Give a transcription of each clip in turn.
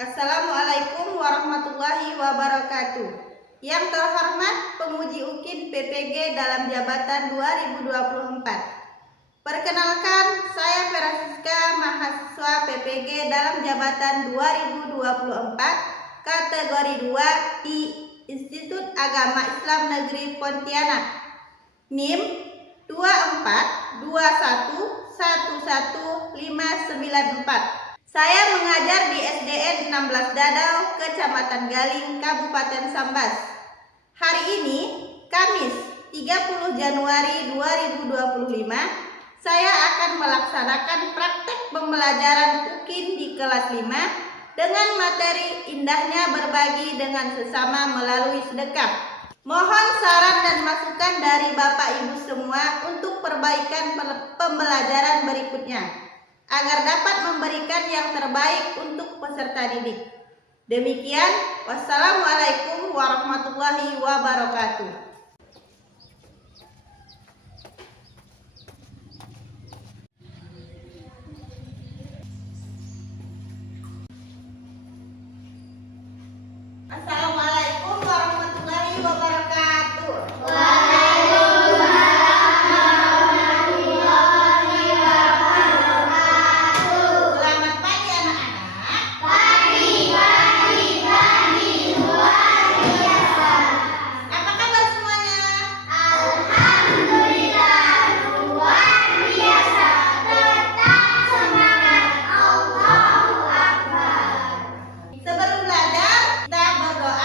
Assalamualaikum warahmatullahi wabarakatuh. Yang terhormat Penguji UKIN PPG dalam jabatan 2024. Perkenalkan, saya Ferasiska, mahasiswa PPG dalam jabatan 2024, kategori 2 di Institut Agama Islam Negeri Pontianak. NIM 242111594. Saya mengajar di SDN 16 Dadau, Kecamatan Galing, Kabupaten Sambas. Hari ini, Kamis 30 Januari 2025, saya akan melaksanakan praktek pembelajaran UKIN di kelas 5 dengan materi indahnya berbagi dengan sesama melalui sedekah. Mohon saran dan masukan dari Bapak Ibu semua untuk perbaikan pembelajaran berikutnya, agar dapat memberikan yang terbaik untuk peserta didik. Demikian, wassalamualaikum warahmatullahi wabarakatuh. Assalamualaikum warahmatullahi wabarakatuh. Sebelum belajar, kita berdoa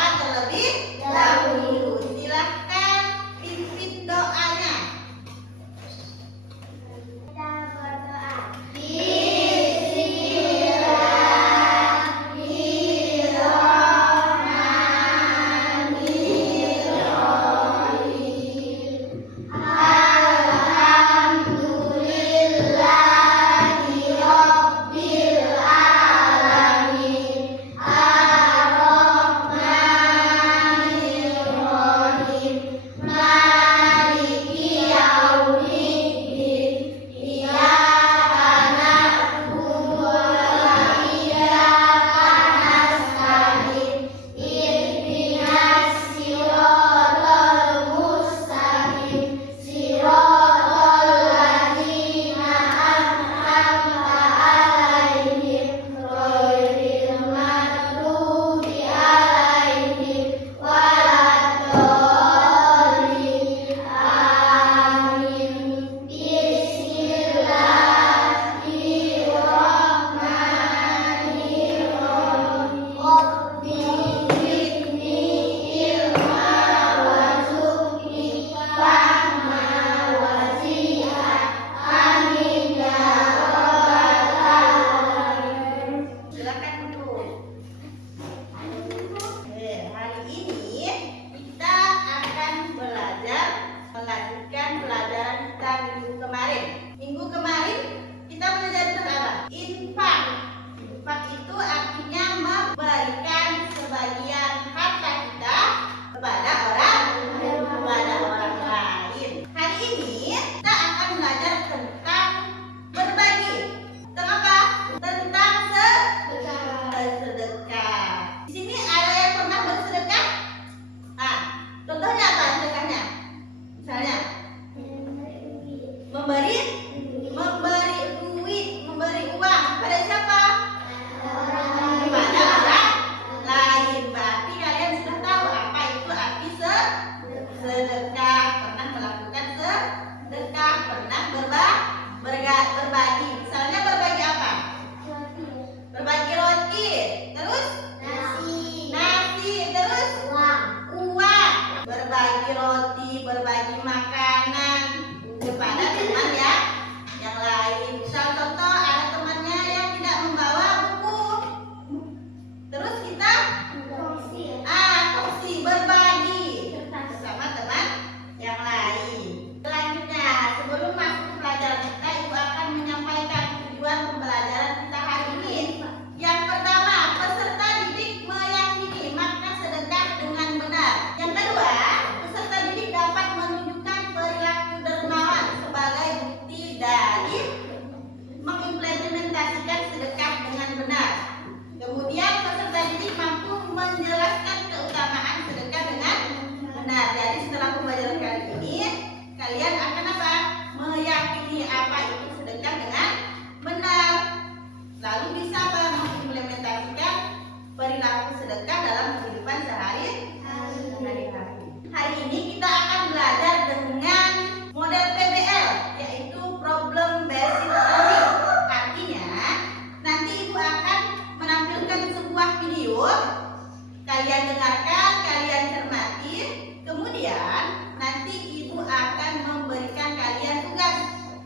Kalian dengarkan, kalian cermati, kemudian nanti ibu akan memberikan kalian tugas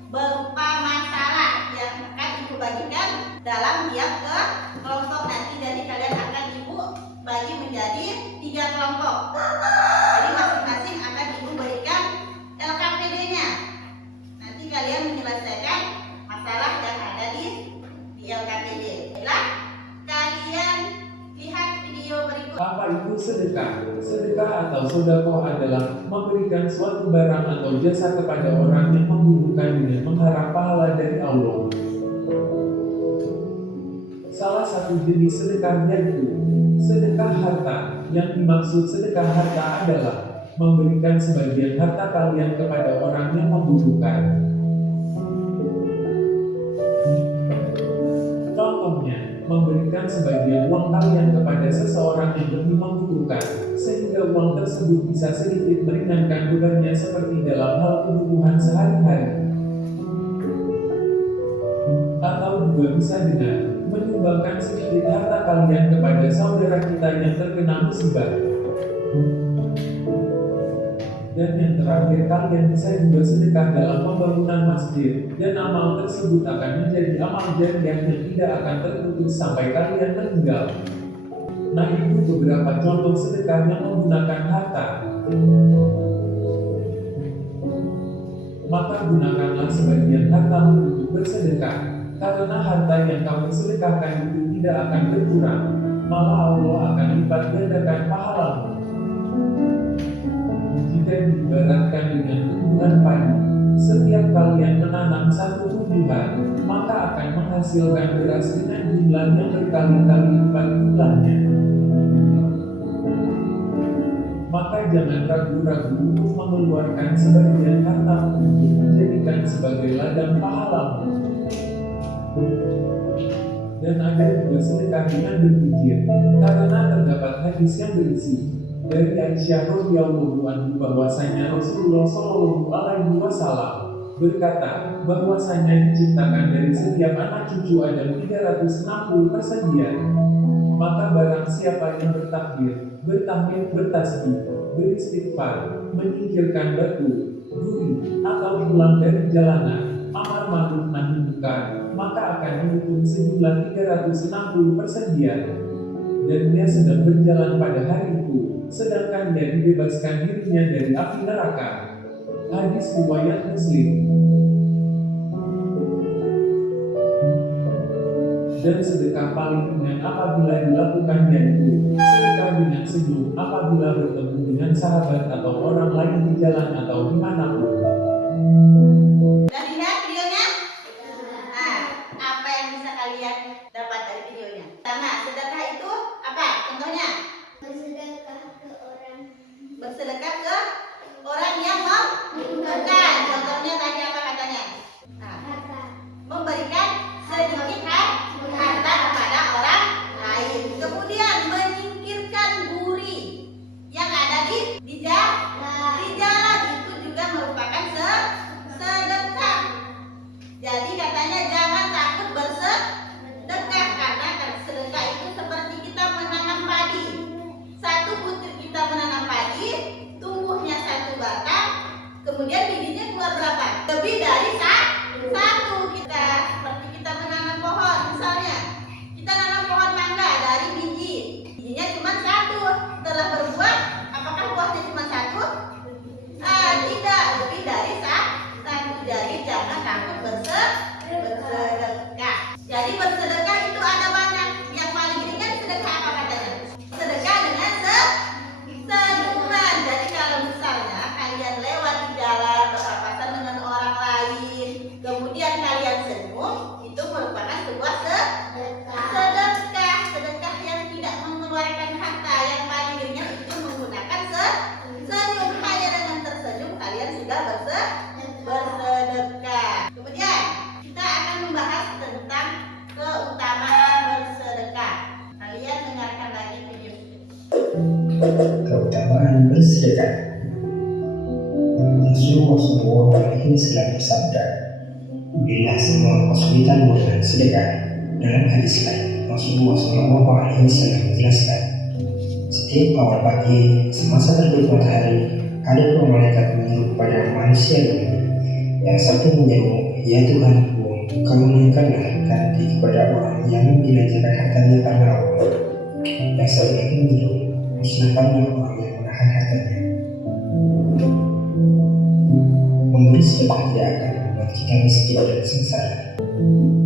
berupa masalah yang akan ibu bagikan dalam tiap kelompok nanti. Jadi kalian akan ibu bagi menjadi 3 kelompok. Jadi masing-masing akan ibu berikan LKPD-nya. Nanti kalian menyelesaikan masalah yang ada di LKPD. Baiklah, kalian lihat video berikut. Apa itu sedekah? Sedekah atau sedekah adalah memberikan suatu barang atau jasa kepada orang yang membutuhkan dengan mengharap pahala dari Allah. Salah satu jenis sedekah yaitu sedekah harta. Yang dimaksud sedekah harta adalah memberikan sebagian harta kalian kepada orang yang membutuhkan. Contohnya, memberikan sebagian uang kalian kepada seseorang yang lebih membutuhkan, sehingga uang tersebut bisa sedikit meringankan bebannya seperti dalam hal kebutuhan sehari-hari. Atau juga bisa dengan menyumbangkan sedikit harta kalian kepada saudara kita yang terkena musibah. Dan yang terakhir, kalian bisa juga sedekah dalam pembangunan masjid, dan amal tersebut akan menjadi amal jariah yang tidak akan terputus sampai kalian meninggal. Nah, itu beberapa contoh sedekah yang menggunakan harta. Maka gunakanlah sebagian hartamu untuk bersedekah, karena harta yang kamu sedekahkan itu tidak akan berkurang, malah Allah akan lipat gandakan pahalamu. Jika diibaratkan dengan tumbuhan padi, setiap kalian menanam satu tumbuhan, maka akan menghasilkan beras dengan jumlah yang berkali-kali lipat jumlahnya. Maka jangan ragu-ragu untuk mengeluarkan sebagian hartamu untuk dijadikan sebagai ladang pahalamu. Dan ada juga sedekah dengan berpikir, karena terdapat hadis yang berisi dari Aisyah radhiyallahu anha bahwasanya Rasulullah Shallallahu alaihi wasallam berkata bahwasanya diciptakan dari setiap anak cucu Adam 360 persediaan. Maka barang siapa yang bertakbir, bertahmid, bertasbih, beristighfar, menyingkirkan batu, duri, atau pulang dari jalanan, amar ma'ruf nahi munkar, maka akan dihukum sejumlah 360 persediaan. Dan dia sedang berjalan pada hari itu, sedangkan dia dibebaskan dirinya dari api neraka. Hadis riwayat Muslim. Dan sedekah paling ringan apabila dilakukan yaitu sedekah dengan senyum apabila bertemu dengan sahabat atau orang lain di jalan atau dimanapun. Sudah lihat videonya? Nah, apa yang bisa kalian dapat dari videonya? Pertama, sedekah itu apa? Contohnya? Bersedekah ke orang yang membutuhkan. Contohnya tadi apa katanya? Nah, memberikan sedikit harta kepada orang lain. Kemudian menyingkirkan duri yang ada di jalan, itu juga merupakan sedekah. Jadi katanya jangan takut bersedekah, karena sedekah itu seperti kita menanam padi. Satu butir kita menanam padi, tumbuhnya satu batang, kemudian bijinya keluar berapa? Lebih dari satu. Kita seperti kita menanam pohon, misalnya kita nanam pohon mangga dari bijinya cuma satu. Setelah berbuah, apakah buahnya cuma satu? Tidak, lebih dari satu. Jadi jangan takut bersedekah. Jadi bersedekah itu ada banyak. Yang paling ringan sedekah apa katanya? Sedekah dengan senyuman. Jadi kalau misalnya kalian lewat di jalan berpapasan dengan orang lain, kemudian kalian senyum, itu merupakan sebuah sedekah. Sedekah yang tidak mengeluarkan harta. Yang paling ringan itu menggunakan senyum. Hanya dengan tersenyum kalian sudah bersedekah. Kemudian kita akan membahas tentang keutamaan bersedekah. Kalian dengarkan lagi video. Keutamaan bersedekah. Rasulullah Shallallahu alaihi wasallam bersabda, bila semua kesulitan bukan sedekah. Dalam hadis lain, Rasulullah Shallallahu alaihi wasallam menjelaskan, Setiap awal pagi, semasa terbit matahari, ada dua malaikat menyeru kepada manusia dunia. Yang satu menyeru, "Ya Tuhanku, Kau naikkanlah ganti kepada orang yang membinasakan hartanya karena Allah." Yang satu lagi menyeru, "Musnahkanlah orang yang menahan hartanya." Memberi sedekah tidak akan membuat kita miskin dan sengsara.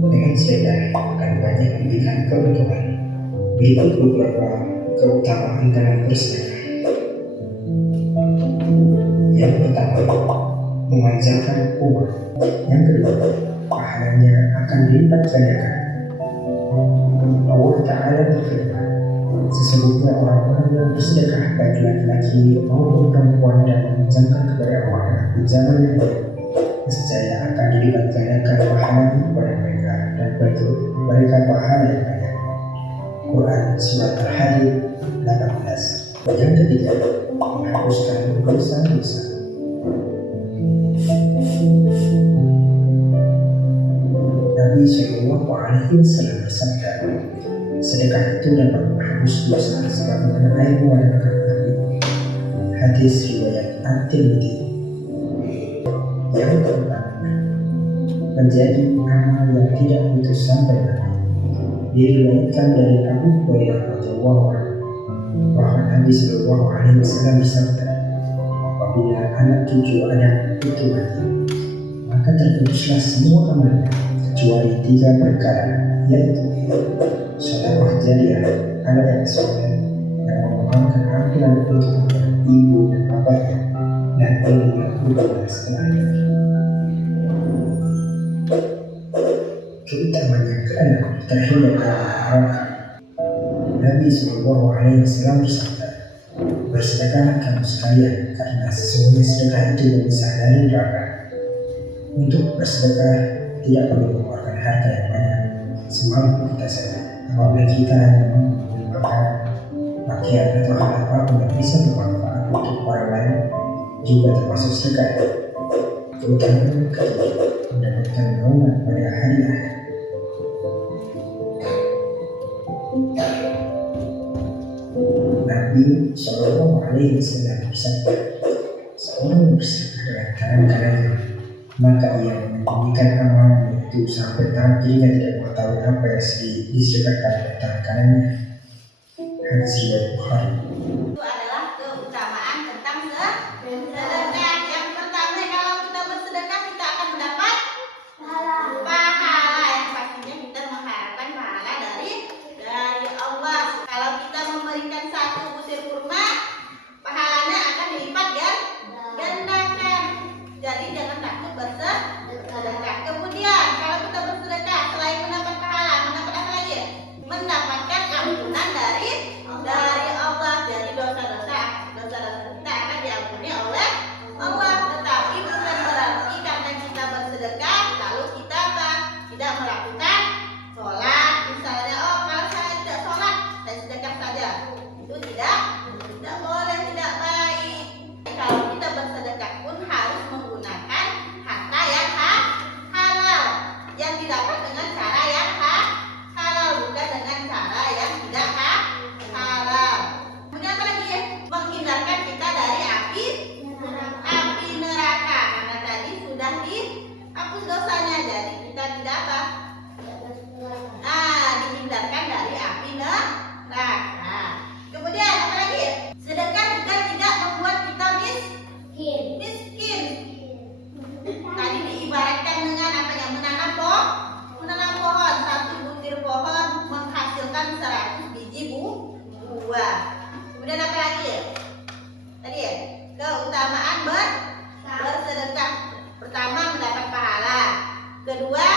Dengan sedekah akan banyak memberikan keuntungan. Berikut beberapa keutamaan dalam bersedekah. Yang pertama, memanjangkan umur. Yang kedua, pahalanya akan dilipat gandakan. Allah Ta'ala berfirman, sesungguhnya orang-orang yang bersedekah baik laki-laki maupun perempuan dan meminjamkan kepada orang di zaman yang baik, nescaya akan dilipat gandakan pahalanya kepada mereka dan bagi mereka pahala yang banyak. Quran Surat Al-Hadid 18. Yang ketiga, menghapuskan dosa-dosa. Nabi Shallallahu Alaihi Wasallam bersabda, sedekah itu dapat menghapus dosa sebagaimana air mewarnakan langit. Hadis riwayat At-Tirmidzi. Yang keempat, menjadi amal yang tidak putus sampai mati. Diriwayatkan dari Abu Hurairah radhiyallahu anhu bahwa Nabi Shallallahu Alaihi Wasallam bersabda, apabila anak cucu Adam itu mati, maka terputuslah semua amalnya kecuali 3 perkara, yaitu sedekah jariah, anak yang soleh yang memohonkan ampunan untuk ibu dan bapaknya, dan ilmu yang berguna setelahnya. Keutamaan yang keenam terhindar dari neraka. Nabi Shallallahu Alaihi Wasallam bersabda, bersedekahlah kamu sekalian, karena sesungguhnya sedekah itu memisah dari neraka. Untuk bersedekah tidak perlu mengeluarkan harta yang banyak, semampu kita saja. Apabila kita hanya membeli makanan, pakaian atau hal apapun yang bisa bermanfaat untuk orang lain, juga termasuk sedekah. Keutamaan kedua, mendapatkan naungan pada hari akhir. Nabi Shallallahu Alaihi Wasallam bersabda, seorang bersedekah dengan tangan-kanannya, maka ia menyembunyikan amalnya itu sampai tangan kirinya tidak mengetahui apa yang disedekahkan oleh tangan kanannya. Hadis riwayat Bukhari. Itu adalah keutamaan tentang sedekah. Yang pertama, kalau kita bersedekah kita akan mendapat pahala. Yang pastinya kita mengharapkan pahala dari Allah. Kalau kita memberikan 1 butir kurma, pahalanya akan dilipat gandakan. Jadi jangan takut bersedekah. Kemudian kalau kita bersedekah, selain mendapat pahala, mendapat apa lagi? Mendapatkan ampunan dari Allah. Jadi dosa-dosa kita akan diampuni oleh Allah. Tetapi bukan berarti karena kita bersedekah lalu kita tidak melakukan sholat. Misalnya, oh kalau saya tidak sholat, saya sedekah saja. Itu tidak boleh, tidak baik. Kalau kita bersedekah pun harus menggunakan harta yang halal, yang didapat dengan cara yang halal, bukan dengan cara yang tidak halal. Kemudian apa lagi ya? Menghindarkan kita dari api neraka. Karena tadi sudah dihapus dosanya, jadi kita tidak apa? Dihindarkan dari api neraka. Kemudian apa lagi? Sedekah juga tidak membuat kita miskin. Tadi diibaratkan dengan apa ya? Menanam pohon. 1 butir pohon menghasilkan 100 biji buah. Kemudian apa lagi? Tadi ya, keutamaan bersedekah. Pertama, mendapat pahala. Kedua,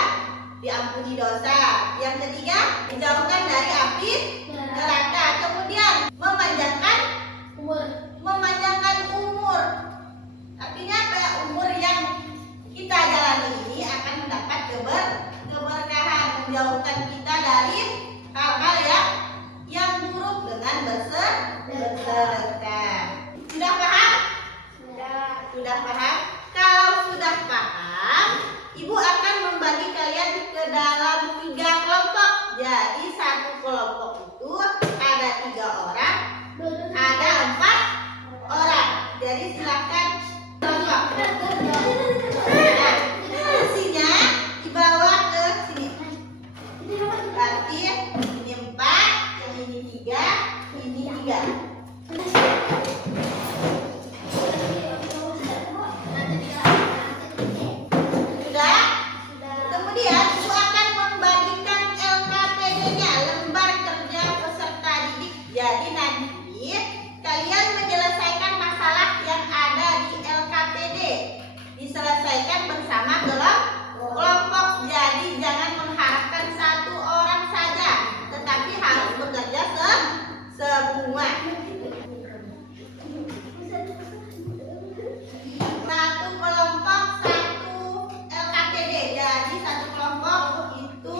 diampuni dosa. Yang ketiga, dijauhkan dari api neraka. Kemudian memanjangkan umur. Artinya apa ya? Umur yang kita jalani ini akan mendapat keberkahan, menjauhkan kita dari hal-hal yang buruk dengan bersedekah. Sudah paham? ini 3. Sudah? Kemudian Ibu akan membagikan LKPD-nya, lembar kerja peserta didik. Jadi nanti kalian menyelesaikan masalah yang ada di LKPD. Diselesaikan bersama kelompok. Jadi jangan mengharapkan satu orang saja, tetapi harus bekerja semua. Satu kelompok, satu LKPD. Jadi satu kelompok itu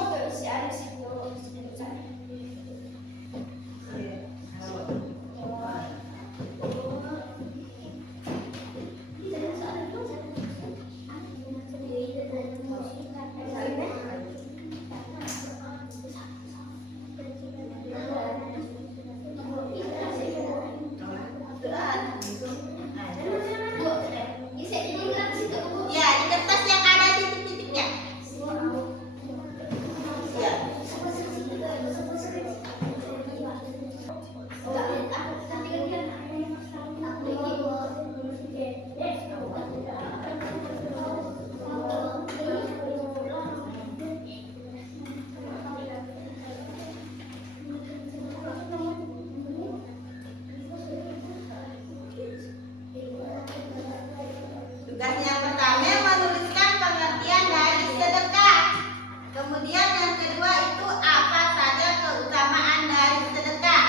ya di kertas yang ada titik-titiknya. Ya. Tugas yang pertama menuliskan pengertian dari sedekah. Kemudian yang kedua itu apa saja keutamaan dari sedekah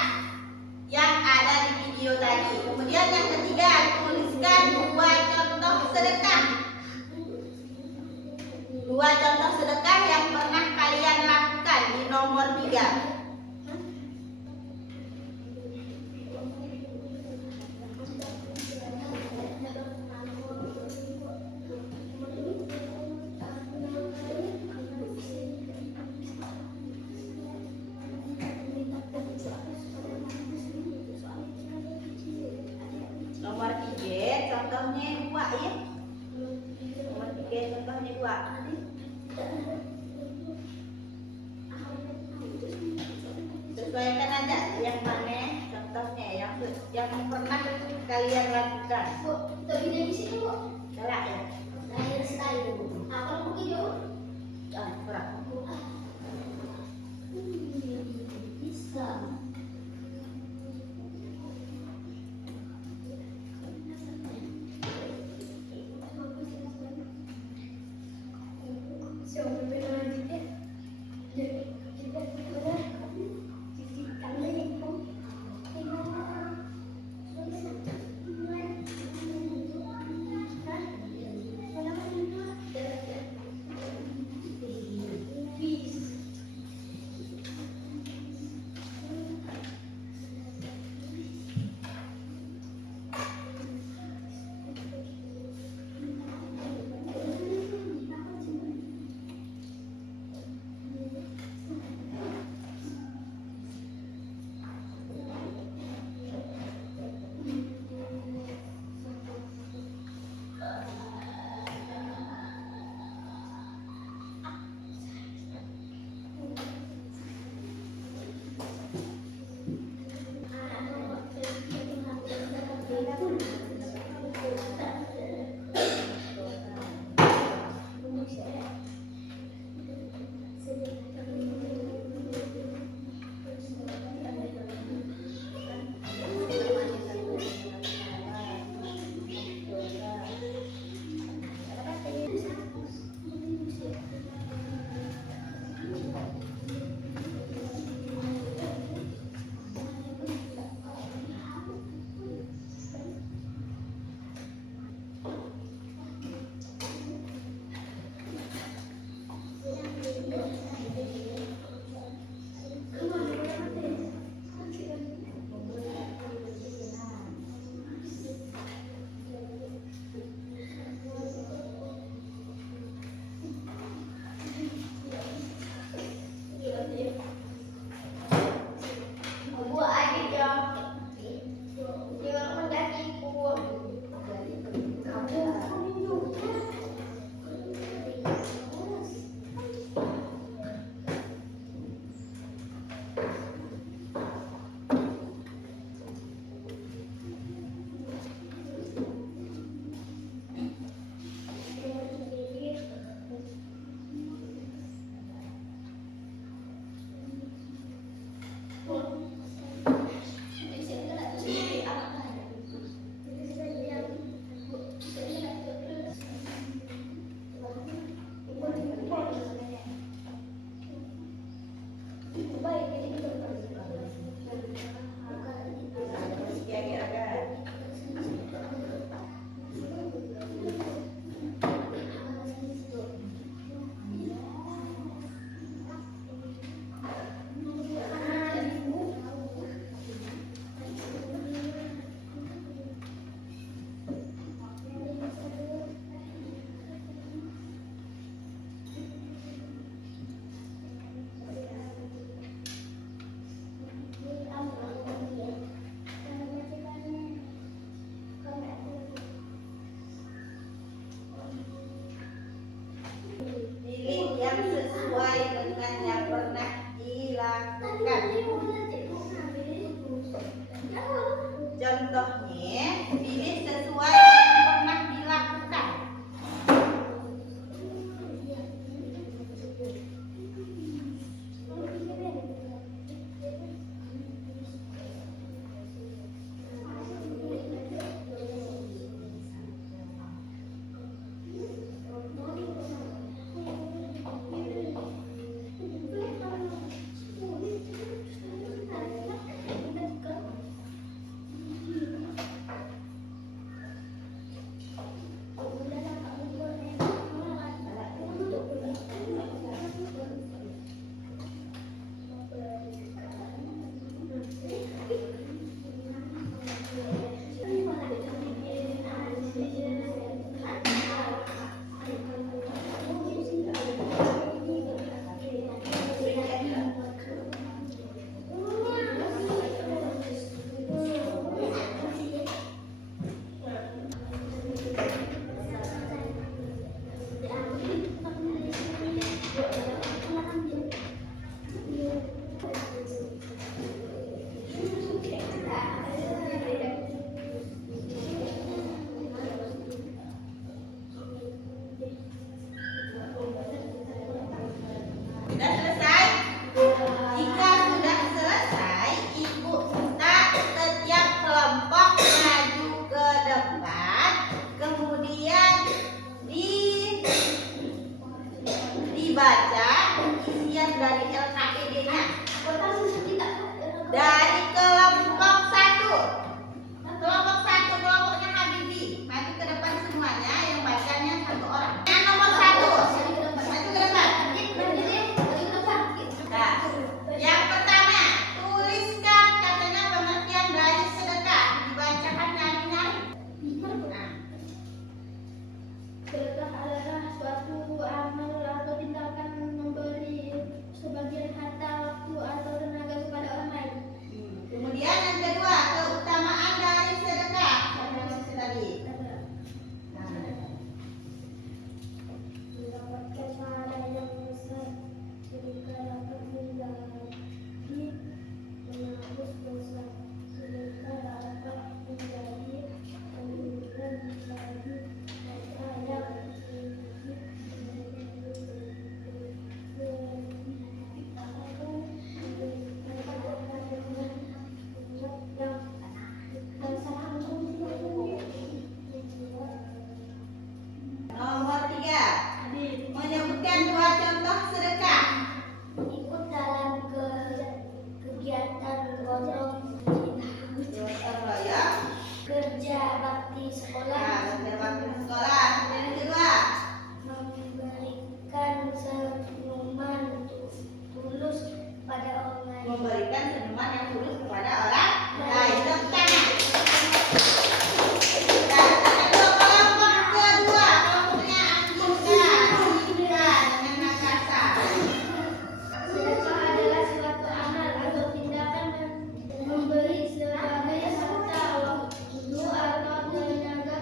yang ada di video tadi. Kemudian yang ketiga tuliskan 2 contoh sedekah. 2 contoh sedekah yang pernah kalian lakukan di nomor 3. Nomor 3 contohnya 2 ya. Nomor 3 contohnya 2. Sesuaikan aja yang mana contohnya yang pernah kalian lakukan. Tapi dari situ, Bu. Salah ya. Lahir sekali, Bu. Nah, kalau begitu, Kurang. bisa. Contohnya, pilih sesuai yang pernah dilakukan. Sudah selesai? Jika sudah selesai, ibu minta setiap kelompok maju ke depan, kemudian dibaca isian dari LKPD-nya. Dari kelompok 1. Kelompok 1, kelompoknya Habibi. Maju ke depan semuanya, yang bacanya 1 orang. Yang nomor 1. Maju ke depan. Nah, yang pertama, tuliskan katanya pengertian dari sedekah. Dibacakan nyari-nyari. Nah, Sedekah adalah suatu amal atau tindakan memberi sebagian harta, waktu, atau tenaga kepada orang lain. kemudian yang kedua, keutamaan dari sedekah. Sama yang tadi. Nah, Mendapatkan pahala yang besar, sedekah dapat menjadi menghapus dosa. Sedekah dapat menjadi pembukaan bagi mereka yang nomor 3, menyebutkan 2 contoh sedekah. ikut dalam kegiatan gotong Gotong royong. kerja bakti Nah, sekolah, berbakti sekolah. Yang kedua, memberikan senyuman tulus pada orang lain. memberikan senyuman yang tulus kepada orang lain. Tepuk tangan. Nah, untuk kelompok kedua, kelompoknya Andika, Indra, dengan Nakasa. Sedekah adalah suatu amal atau tindakan memberi sebagai harta, waktu, atau tenaga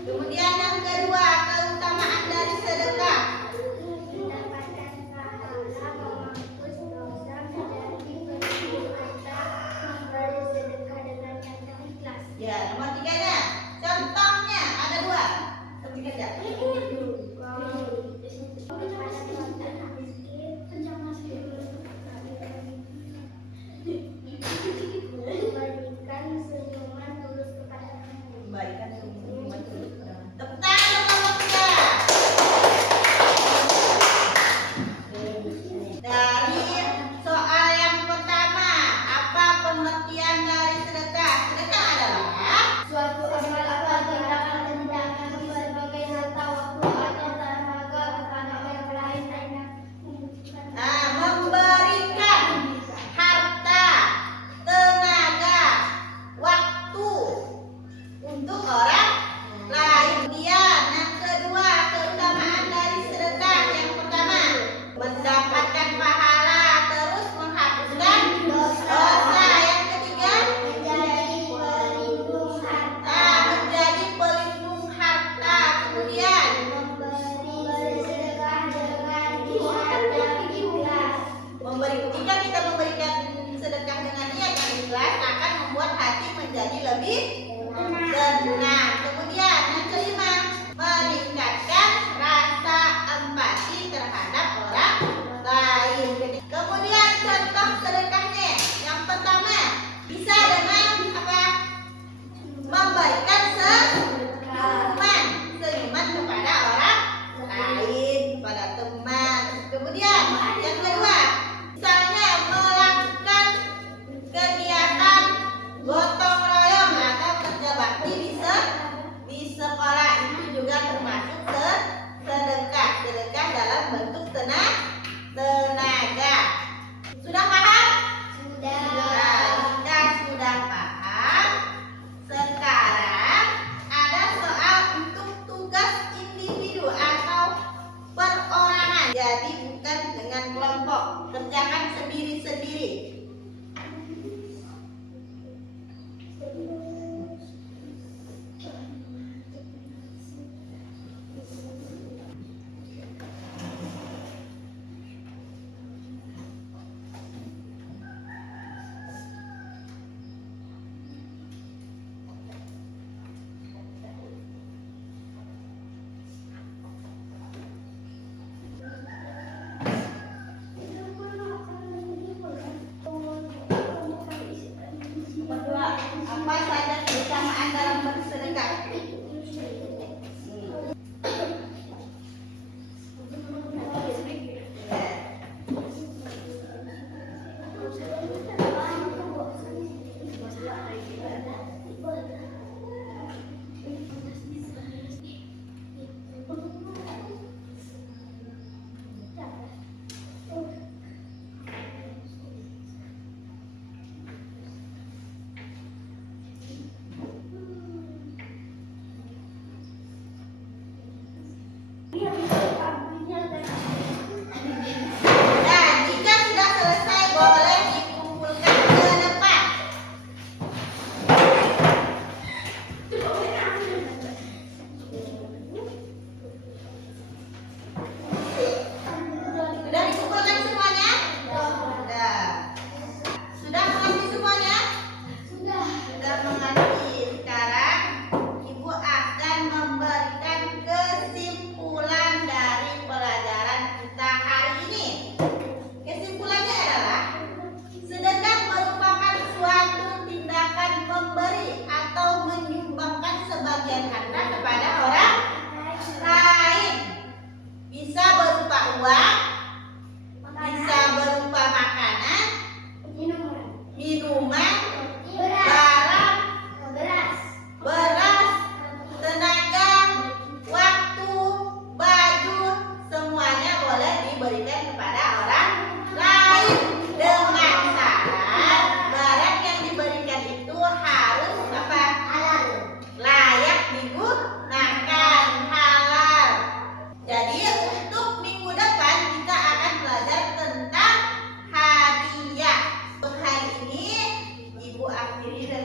Kemudian yang kedua, keutamaan dari sedekah. Mendapatkan pahala menghapus dosa, menjadi pelindung harta, memberi sedekah dengan niat yang ikhlas. Ya, nomor tiganya. Contohnya ada dua. Seperti kerja. Memberikan senyuman tulus kepada Kembalikan senyuman tulus kepada Allah. Tepuk tangan untuk nomor tiga. Dari soal yang pertama, apa pengertian dari sedekah? Sedekah adalah suatu amal atau tindakan sebagai harta, waktu atau tenaga kepada orang lain. memberikan harta, tenaga, waktu untuk orang lain. Kemudian yang kedua, keutamaan dari sedekah. Yang pertama, mendapatkan pahala terus menghapuskan dosa. Yang ketiga, Menjadi pelindung harta, menjadi pelindung harta. Kemudian memberi sedekah dengan niat yang ikhlas. jika kita memberikan sedekah dengan niat yang ikhlas akan membuat hati menjadi lebih tenang. Kemudian yang kelima, meningkatkan rasa empati terhadap orang lain. Kemudian contoh sedekahnya. Yang pertama, bisa dengan apa? Memberikan senyuman kepada orang lain, kepada teman. Kemudian yang kedua, misalnya melakukan kegiatan gotong royong atau kerja bakti di sekolah, itu juga termasuk sedekah. Sedekah dalam bentuk tenaga. Sudah paham? Nah, jika sudah paham, sekarang ada soal untuk tugas individu atau perorangan. Jadi bukan dengan kelompok, kerjakan sendiri-sendiri. Kedua, apa saja keutamaan dalam bersedekah? Nah, jika sudah selesai boleh dikumpulkan ke depan. Sudah dikumpulkan semuanya? Sudah. Sudah mengerti semuanya? Sudah mengerti. Sekarang Ibu akan memberikan kesimpulan dari pelajaran kita hari ini. Kesimpulannya adalah sedekah merupakan suatu tindakan memberi atau menyumbangkan sebagian harta kepada orang lain. Bisa berupa uang, bisa berupa makanan, minuman, barang, beras, tenaga, waktu, baju, semuanya boleh diberikan kepada orang lain dengan syarat barang yang diberikan itu harus apa? Layak digunakan, halal. Jadi untuk minggu depan kita akan belajar tentang hadiah. Untuk hari ini Ibu akhiri